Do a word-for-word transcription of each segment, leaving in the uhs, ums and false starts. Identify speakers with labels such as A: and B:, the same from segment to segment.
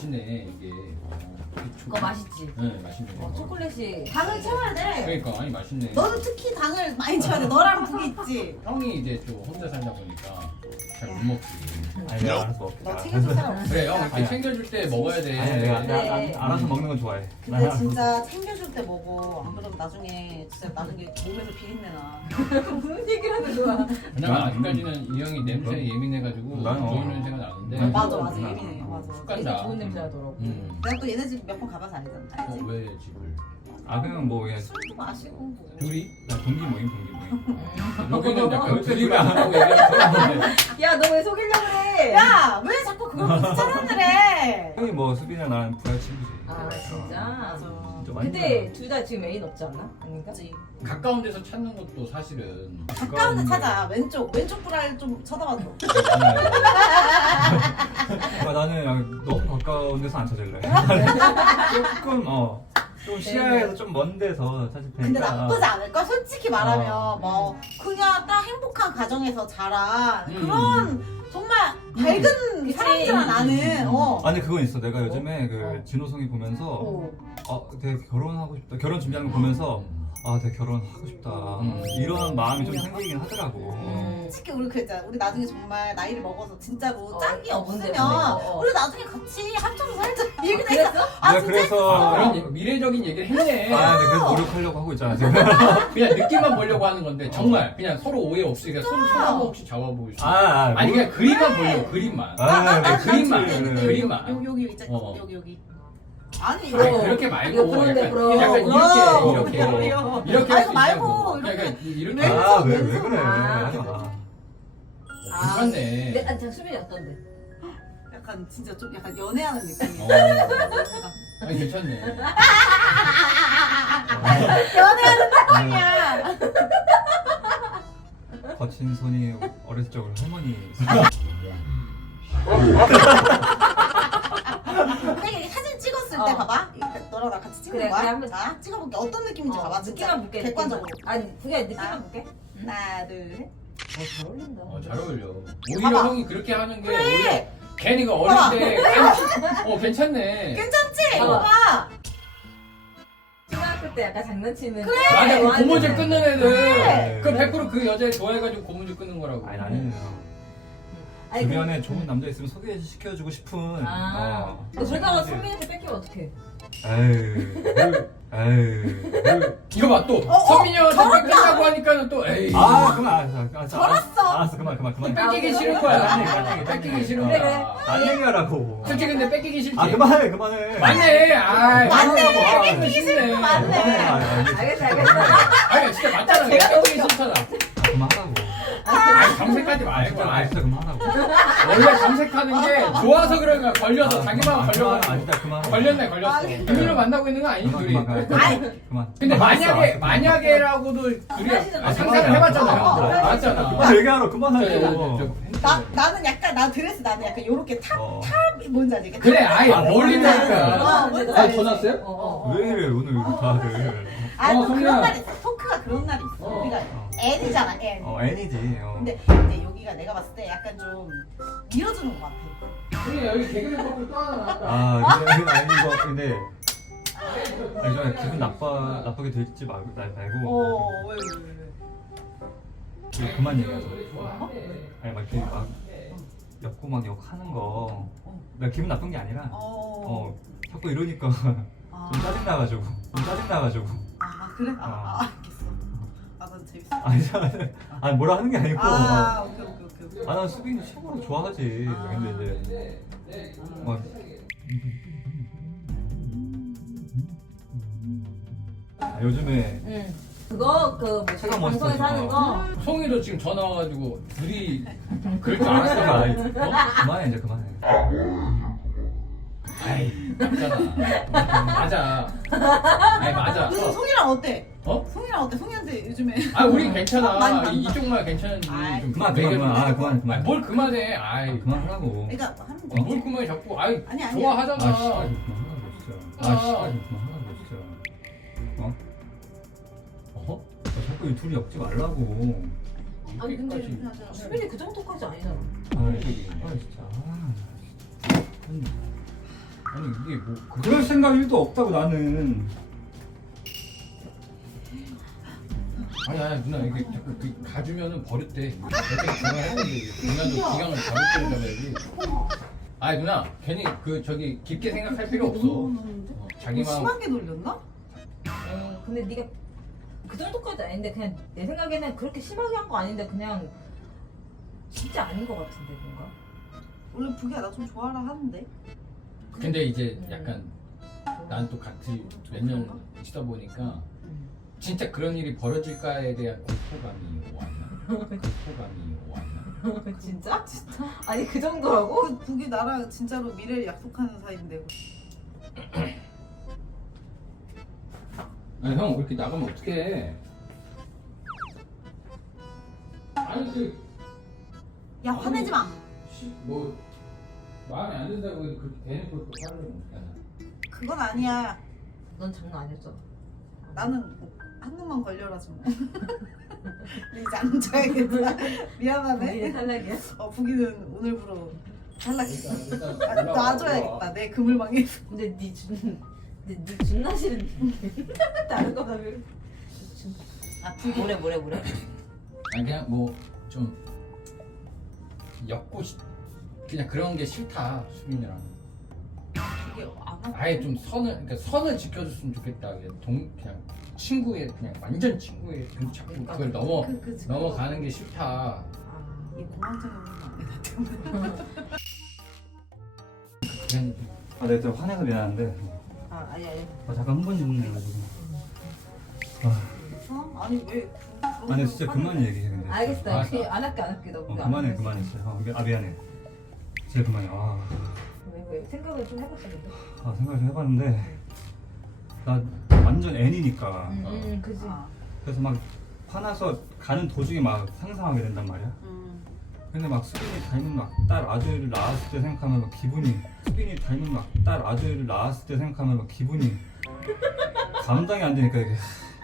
A: 맛있네 이게.
B: 그거 맛있지?
A: 네 맛있네.
B: 어, 초콜릿이
C: 당을 채워야 돼.
A: 그러니까 아니 맛있네.
C: 너는 특히 당을 많이 채워야 돼. 너랑 북이 있지.
A: 형이 이제 좀 혼자 살다 보니까 잘 못 먹지.
D: 아니 내가 알아서 먹게.
C: 너 챙겨줄 사람 없어.
A: 그래 형 이렇게
D: 아니야.
A: 챙겨줄 때 먹어야 돼.
D: 아니 내가
B: 네.
D: 내가 나- 알아서 먹는 건 좋아해. 나
C: 근데
D: 알아서
C: 진짜 챙겨줄 때 먹어. 안 그러면 나중에 진짜 나중에 몸에서 비린내 나.
B: 무슨 얘기를 하는 거야?
A: 왜냐면 아직까지는 이 형이 냄새에 예민해가지고
D: 난 어.
A: 좋은 냄새가 나는데.
D: 난
C: 맞아 맞아 예민해. 맞아.
A: 훅
B: 되게
A: 간다.
B: 좋은 냄새 나더라고.
A: 음.
C: 내가 또 얘네 집 몇 번 가봐서 알잖아.
A: 어,
C: 알지?
A: 왜 집을?
D: 아 그냥 뭐 그냥
C: 술도 마시고 뭐.
A: 둘이?
D: 나 동기 모임 동기 모임.
A: 여기는 약간
D: 절대
A: 둘이
D: 둘이 안
A: 만나고 얘기하는
B: 야, 너 왜 속이려고 그래?
C: 야! 왜 자꾸 그걸 비슷하는 해?
D: 형이 뭐 수빈이랑 나랑 부하 친구지.
B: 아, 진짜?
C: 맞아.
D: 진짜 많이
B: 근데 둘 다 지금 애인 없지 않나? 아닌가?
C: 그치.
A: 가까운 데서 찾는 것도 사실은
C: 가까운 데 찾아. 왼쪽. 왼쪽 불알 좀 쳐다봐줘.
D: 그러니까 나는 그냥 너무 가까운 데서 안 찾을래. 조금 어. 좀 시야에서 좀 먼 데서 찾을 테니까.
C: 근데 나쁘지 않을까? 솔직히 말하면
D: 어.
C: 뭐 그냥 딱 행복한 가정에서 자란
A: 음.
C: 그런 정말 밝은
B: 그치.
C: 사람들아 나는 어.
D: 아니 그건 있어. 내가 요즘에 그 진호성이 보면서
C: 어.
D: 아 되게 결혼하고 싶다. 결혼 준비하는 거 보면서 아 되게 결혼하고 싶다.
A: 음.
D: 이런 마음이 좀 생기긴 하더라고.
B: 음.
C: 솔직히 우리 그랬잖아. 우리 나중에 정말 나이를 먹어서 진짜로
B: 어,
C: 짝이
B: 어, 뭔데,
C: 없으면
B: 뭔데, 어, 어.
C: 우리 나중에 같이 합쳐서 살자. 이 얘기도
B: 그랬어?
C: 했어. 아
D: 내가
C: 진짜?
D: 그래서
A: 아, 그런 얘- 미래적인 얘기를 했네.
D: 아, 네, 그래서 노력하려고 하고 있잖아 지금.
A: 그냥 느낌만 보려고 하는 건데 정말 그냥 서로 오해 없이 그냥 서로 서로 없이 잡아보고 싶어.
D: 아, 아,
A: 아니
D: 뭐-
A: 그냥 그림만 보려고 그림만.
D: 아,
C: 아, 나,
D: 네,
C: 나,
A: 그림만,
C: 나 진짜 있는데
A: 그림만.
C: 여기 여기 여기 있잖아.
A: 어.
C: 여기 여기. 아니
A: 아니,
C: 이거
A: 그렇게
B: 이거
A: 말고
B: 그런데
A: 약간,
B: 그럼.
A: 약간
C: 그럼.
A: 이렇게
C: 그럼.
A: 이렇게 이렇게
C: 아니,
A: 할수
C: 말고
A: 있냐고.
C: 이렇게.
A: 그러니까 이렇게
C: 왼손,
D: 아, 왜, 왜
C: 왼손.
D: 그래?
B: 아.
D: 하지 마.
A: 어,
C: 아.
A: 괜찮네.
B: 내, 아, 저 수빈이 어떤데?
C: 약간 진짜 좀 약간 연애하는 느낌.
A: 어. 아니 괜찮네.
C: 연애하는 느낌이야.
D: 거친 손이 어렸을 적으로 할머니.
C: 근데 사진 찍었을
B: 어.
C: 때 봐봐. 너랑 나 같이 찍는
B: 그래,
C: 거야.
B: 그래, 한번
C: 자, 찍어볼게. 어떤 느낌인지 봐봐. 진짜.
B: 느낌만 볼게.
C: 객관적으로.
B: 느낌만. 아니, 그게 느낌만
C: 아.
B: 볼게.
C: 하나, 둘, 셋.
B: 어, 잘 어울린다.
A: 어, 잘 어울려. 오히려
C: 봐봐.
A: 형이 그렇게 하는 게
C: 그래.
A: 오히려 괜히 그
C: 봐봐.
A: 어릴 때 아니, 어 괜찮네.
C: 괜찮지?
B: 봐봐.
C: 봐봐.
B: 초등학교 때 약간 장난치는.
C: 그래.
A: 맞아 그
B: 좋아하는
A: 고무줄
B: 애.
A: 끊는 애들
D: 그래.
A: 그 백 퍼센트 그 여자애 좋아해가지고 고무줄 끊는 거라고.
D: 아니 나는
B: 아니,
D: 주변에
B: 그-
D: 좋은 남자 있으면 소개시켜주고 싶은.
B: 아.
D: 어.
B: 너 그러다가 선배한테 뺏기면 어떡해?
D: 에이, 뭘, 에이, 뭘.
A: 이거 봐 또
C: 어,
A: 선민이 형한테
C: 저런다.
A: 뺏긴다고 하니까는 또 에이
D: 아, 그만, 알았어, 알았어.
C: 저랬어.
D: 알았어, 그만, 그만, 그만.
A: 뺏기기
B: 아,
A: 싫은
B: 그래?
A: 거야.
D: 딴 얘기, 딴 얘기, 딴
A: 뺏기기
D: 얘기.
A: 싫은
B: 그래,
A: 거야.
D: 딴 얘기하라고.
A: 솔직히 근데 뺏기기 싫지.
D: 아, 그만해, 그만해.
A: 맞네. 아,
C: 맞네.
A: 뺏기기 싫네.
C: 맞네.
B: 알겠어, 알겠어.
A: 아니 진짜 맞잖아.
B: 제가
A: 뺏기기 싫잖아.
D: 아, 그만하라고.
A: 아니 정색하지
D: 아,
A: 말고.
D: 진짜, 아, 진짜 그만하라고.
A: 원래 정색하는 게 좋아서 그런 거야. 걸려서
D: 아,
A: 자기
D: 그만,
A: 마음
D: 아, 그만, 아,
A: 걸려가지고.
D: 진짜 그만하라고.
A: 걸렸네 걸렸어.
C: 아,
A: 비밀로 만나고 있는 거 아니지
D: 그만,
A: 둘이.
D: 그만, 그만.
C: 아이.
D: 그만.
A: 근데
D: 알았어,
A: 만약에
D: 알았어.
A: 만약에라고도 그래
B: 아,
A: 상상을
D: 그만해.
A: 해봤잖아.
C: 어, 어,
A: 형도.
C: 어,
A: 맞잖아.
D: 그만 얘기하라,
A: 저, 저,
D: 그만하라고.
A: 저,
C: 나 나는 약간 나 드레스 나는 약간 요렇게 탑
D: 어.
C: 뭔지 알지? 이렇게
A: 그래 아예
D: 아,
A: 어울린다니까.
C: 어, 뭔지
B: 아,
C: 알지?
A: 전화 왔어요?
B: 어, 어, 어.
D: 왜 이래, 오늘 이렇게 다들.
C: 아,
A: 어,
C: 또
A: 성민아.
C: 그런 날이 있어. 토크가 그런 날이 있어.
A: 어.
C: 우리가
D: 어.
C: N이잖아, N.
D: 어, 애니지. 어.
C: 근데 근데 여기가 내가 봤을 때 약간 좀 밀어주는 것 같아.
A: 그래 여기 개그맨 커플 또 하나 나왔다.
D: 아, 근데, 아니, 이거, 근데. 아니, 저 기분 나빠, 나쁘게 들지 말고, 날 말고.
C: 어, 왜, 왜, 왜, 왜.
D: 그, 그만 얘기하자. 아니, 막 이렇게 막, 엮고 막 욕하는 거. 나 기분 나쁜 게 아니라,
C: 어.
D: 어, 자꾸 이러니까
C: 아,
D: 좀 짜증나가지고. 좀 짜증나가지고.
C: 아 그래? 아,
D: 어.
C: 아 알겠어. 아, 난 재밌어.
D: 아니, 저- 아니, 뭐라 하는 게 아니고.
C: 아, 오케이, 오케이, 오케이, 오케이.
D: 아, 난 수빈이 최고로 좋아하지.
C: 아.
D: 근데 이제, 막. 아, 요즘에
B: 응. 그거 그 뭐지
D: 체감
B: 방송에서
D: 몬스터죠.
B: 하는 거.
A: 송이도 지금 전화 와가지고 둘이 그럴 줄
D: 아,
A: 알았어.
D: 아이, 그만해, 이제 그만해.
A: 아이 맞잖아. 맞아. 아이 맞아.
C: 너 송이랑 어때?
A: 어?
C: 송이랑 어때? 송이한테 요즘에
A: 아 우리 괜찮아.
C: 많이 만나.
A: 이- 이쪽 말 괜찮은지
C: 아이,
A: 좀
D: 그만,
A: 얘기해
D: 그만,
A: 줘.
D: 아, 그만, 그만.
A: 아니, 뭘 그만해. 아이
D: 아, 그만하라고.
C: 그러니까 하는
A: 어,
C: 거지.
A: 뭘 그만해 자꾸. 아이
C: 아니, 아니야.
A: 좋아하잖아.
D: 아, 씨발, 좀 그만하라고, 진짜. 아, 씨발, 좀 그만하라고, 진짜. 어?
A: 어?
D: 아, 자꾸 이 둘이 엮지 말라고.
B: 아니 근데
A: 여기까지.
B: 수빈이 그 정도까지 아니잖아.
D: 아, 아, 진짜. 아, 음.
A: 아니 이게 뭐 그-
D: 그럴 생각 일도 없다고 나는.
A: 아니 아니 누나 이게 자꾸 그 가주면은 버릇돼. 어떻게 전화해야지. 누나도 기강을 잘못 들여줘야지. 아니 누나 괜히 그 저기 깊게 생각할 필요 없어. 어, 자기 마음.
C: 심하게 놀렸나?
B: 어, 근데 네가 그 정도까지 아닌데 그냥 내 생각에는 그렇게 심하게 한 거 아닌데 그냥 진짜 아닌 것 같은데 뭔가.
C: 원래 부기야 나 좀 좋아라 하는데.
A: 근데 이제 약간 난 또 같이 몇 년 있다 보니까 진짜 그런 일이 벌어질까에 대한 공포감이 왔나? 공포감이 왔나?
B: 진짜? 진짜? 아니 그 정도라고?
C: 그 부기 나랑 진짜로 미래를 약속하는 사이인데.
A: 아니 형 그렇게 나가면 어떡해? 아니 그
C: 야 화내지 마.
A: 시- 뭐 마음에 안 든다고 해도 그렇게 되는 것도 하려면 없잖아.
C: 그건 아니야.
B: 넌 장난 아니었잖아.
C: 나는 뭐 한눈만 걸려라 좀. 이제 앉아야겠다. 미안하네.
B: 우리는 탈락이야?
C: 어 부기는 오늘부로 탈락했어.
A: 일단
C: 아,
A: 일단 올라와.
C: 놔줘야겠다. 내 그물망에.
B: 근데 네 준, 근데 네 준나 싫은 다른 거다 왜?
C: 아 부기.
B: 뭐래 뭐래 뭐래?
A: 아니 그냥 뭐 좀 엮고 싶 그냥 그런 게 싫다 수민이랑.
C: 부기 안 하고.
A: 아예 좀 선을 그러니까 선을 지켜줬으면 좋겠다. 그냥 동 그냥 친구의 그냥 완전 친구의 그 자꾸 그걸 넘어
C: 그, 그, 그,
A: 넘어가는 게 싫다.
B: 아,
C: 이 공황장애 오는 거 아니야 나 때문에.
A: 그냥
D: 아 내가 좀 화내서 미안한데.
B: 아 아니 아니.
D: 아 잠깐 흥분 좀 해가지고. 아,
C: 어? 아니 왜? 그런
D: 아니
C: 거
D: 진짜
C: 화내?
D: 그만 얘기해 근데.
B: 알겠어.
A: 아,
B: 그, 안 할게 안 할게 너.
D: 어, 그만해 그만해 진짜. 아, 미- 아 미안해. 진짜 그만해. 아,
B: 왜, 왜 생각을 좀 해봤어 근데.
D: 아 생각 좀 해봤는데 나 완전 애니니까.
B: 음, 음 그지.
C: 아,
D: 그래서 막 화나서 가는 도중에 막 상상하게 된단 말이야.
C: 음.
D: 근데 막 수빈이 닮은 막 딸 아들을 낳았을 때 생각하면 막 기분이 수빈이 닮은 막 딸 아들을 낳았을 때 생각하면 막 기분이 감당이 안 되니까 이게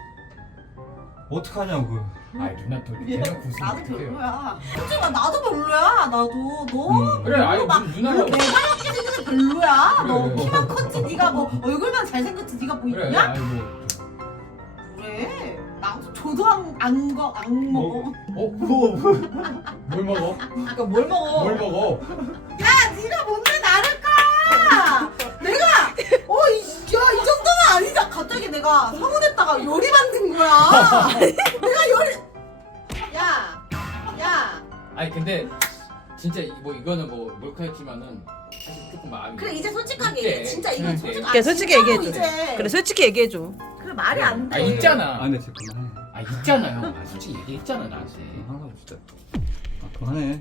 D: 어떡하냐고.
A: 아이 누나 또 이렇게 대놓고 웃으면
C: 나도
A: 어떡해요.
C: 별로야. 솔직히 말 나도 별로야. 나도 너무
D: 음.
A: 그래 아니
C: 막
A: 누- 누나가
C: 내가 이렇게 생겨서 별로야.
A: 그래,
C: 너
A: 그래.
C: 키가 컸지, 네가 뭐 얼굴만 잘생겼지, 네가 뭐
A: 그래
C: 있냐?
A: 아니 뭐 좀-
C: 그래. 나도 저도 안, 안, 거, 안 먹어.
A: 어? 뭐, 뭘 먹어?
B: 그러니까 뭘 먹어?
A: 뭘 먹어?
C: 야, 네가 뭔데 나를 까? 내가 어, 이, 야, 이 정도는 아니다. 갑자기 내가 서운했다가 요리 만든 거야. 내가 요리. 야, 야.
A: 아니 근데 진짜 이- 뭐 이거는 뭐 몰카였지만은 사실 조금 마음이
C: 그래 이제 솔직하게
A: 그때,
C: 얘기해. 진짜 이건
A: 그때.
C: 솔직.
E: 그래, 솔직히 얘기해줘.
C: 이제.
E: 그래 솔직히 얘기해줘.
C: 그래 말이 안 돼.
A: 아 있잖아.
D: 아 근데 진짜 그만해.
A: 아 있잖아요. 아, 솔직히 얘기했잖아 나한테.
D: 항상 진짜. 아 그만해.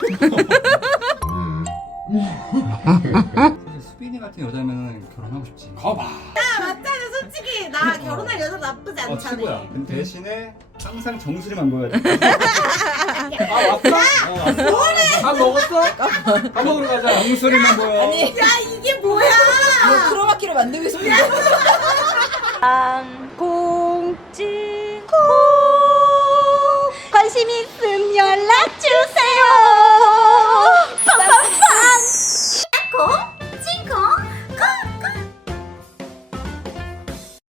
D: 사실 수빈이 같은 여자면 결혼하고 싶지.
A: 거봐.
C: 맞잖아 솔직히 나 결혼할 여자 나쁘지
D: 어
C: 않잖아.
D: 최고야. 근데 대신에 항상 정수리만 보여야 돼. 아 왔어? 어 왔어.
A: 밥 먹었어? 밥 먹으러 가자.
D: 정수리만 보여.
C: 야 이게 뭐야?
B: 뭐 크로마키를 만들고 싶은
E: 공지 관심 있음 연락 주세요.